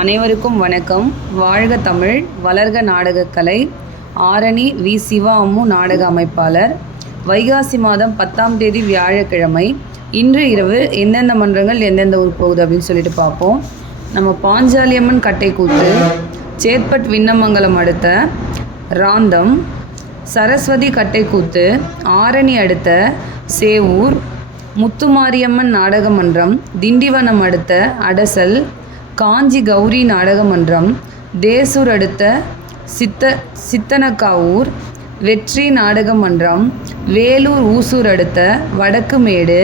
அனைவருக்கும் வணக்கம். வாழ்க தமிழ், வளர்க நாடகக்கலை. ஆரணி வி. சிவா அம்மு நாடக அமைப்பாளர். வைகாசி மாதம் 10ஆம் தேதி வியாழக்கிழமை. இன்று இரவு எந்தெந்த மன்றங்கள் எந்தெந்த ஊர் போகுது அப்படின்னு சொல்லிட்டு பார்ப்போம். நம்ம பாஞ்சாலியம்மன் கட்டைக்கூத்து, சேத்பட் விண்ணமங்கலம் அடுத்த ராந்தம், சரஸ்வதி கட்டைக்கூத்து, ஆரணி அடுத்த சேவூர், முத்துமாரியம்மன் நாடக மன்றம், திண்டிவனம் அடுத்த அடசல், காஞ்சி கௌரி நாடக மன்றம், தேசூர் அடுத்த சித்தனக்காவூர், வெற்றி நாடக மன்றம், வேலூர் ஊசூர் அடுத்த வடக்குமேடு,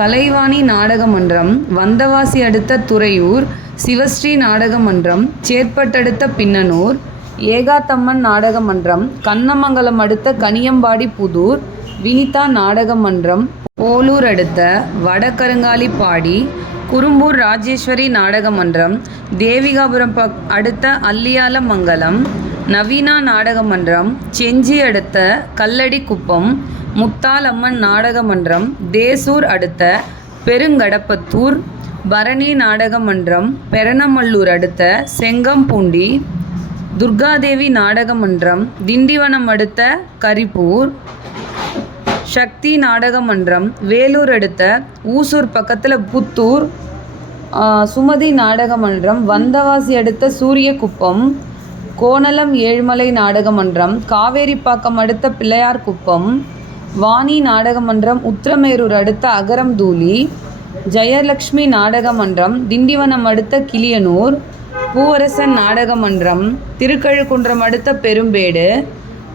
கலைவாணி நாடக மன்றம், வந்தவாசி அடுத்த துறையூர், சிவஸ்ரீ நாடக மன்றம், சேத்பட்டடுத்த பின்னனூர், ஏகாத்தம்மன் நாடக மன்றம், கண்ணமங்கலம் அடுத்த கனியம்பாடி புதூர், வினிதா நாடக மன்றம், போலூர் அடுத்த வடகருங்காலிப்பாடி, குறும்பூர் ராஜேஸ்வரி நாடக மன்றம், தேவிகாபுரம் அடுத்த அல்லியாலமங்கலம், நவீனா நாடக மன்றம், செஞ்சி அடுத்த கல்லடிக்குப்பம், முத்தாலம்மன் நாடக மன்றம், தேசூர் அடுத்த பெருங்கடப்பத்தூர், பரணி நாடக மன்றம், பெரணமல்லூர் அடுத்த செங்கம்பூண்டி, துர்காதேவி நாடக மன்றம், திண்டிவனம் அடுத்த கரிப்பூர், சக்தி நாடக மன்றம், வேலூர் அடுத்த ஊசூர் பக்கத்தில் புத்தூர், சுமதி நாடக மன்றம், வந்தவாசி அடுத்த சூரியகுப்பம், கோணலம் ஏழுமலை நாடக மன்றம், காவேரிப்பாக்கம் அடுத்த பிள்ளையார்குப்பம், வாணி நாடக மன்றம், உத்திரமேரூர் அடுத்த அகரம்தூளி, ஜெயலக்ஷ்மி நாடக மன்றம், திண்டிவனம் அடுத்த கிளியனூர், பூவரசன் நாடக மன்றம், திருக்கழுக்குன்றம் அடுத்த பெரும்பேடு,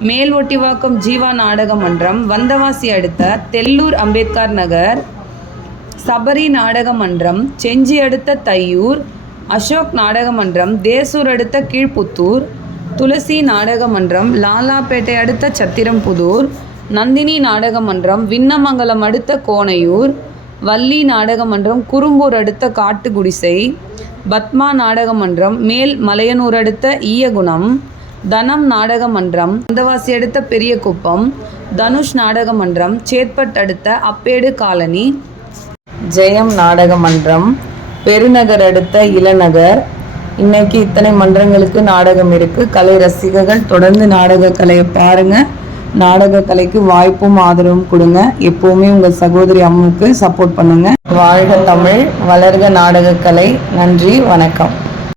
மேல் ஒட்டிவாக்கம் ஜீவா நாடக மன்றம், வந்தவாசி அடுத்த தெல்லூர் அம்பேத்கர் நகர், சபரி நாடக மன்றம், செஞ்சி அடுத்த தையூர், அசோக் நாடக மன்றம், தேசூர் அடுத்த கீழ்ப்புத்தூர், துளசி நாடக மன்றம், லாலாப்பேட்டை அடுத்த சத்திரம்புதூர், நந்தினி நாடக மன்றம், விண்ணமங்கலம் அடுத்த கோனையூர், வள்ளி நாடக மன்றம், குறும்பூர் அடுத்த காட்டுகுடிசை, பத்மா நாடக மன்றம், மேல் மலையனூர் அடுத்த ஈயகுணம், தனம் நாடக மன்றம், வந்தவாசி அடுத்த பெரியகுப்பம், தனுஷ் நாடக மன்றம், சேத்பட் அடுத்த அப்பேடு காலனி, ஜெயம் நாடக மன்றம், பெருநகர் அடுத்த இளநகர். இன்னைக்கு இத்தனை மன்றங்களுக்கு நாடகம் இருக்கு. கலை ரசிகர்கள் தொடர்ந்து நாடக கலையை பாருங்க. நாடக கலைக்கு வாய்ப்பும் ஆதரவும் கொடுங்க. எப்பவுமே உங்கள் சகோதரி அம்முக்கு சப்போர்ட் பண்ணுங்க. வாழ்க தமிழ், வளர்க நாடக கலை. நன்றி, வணக்கம்.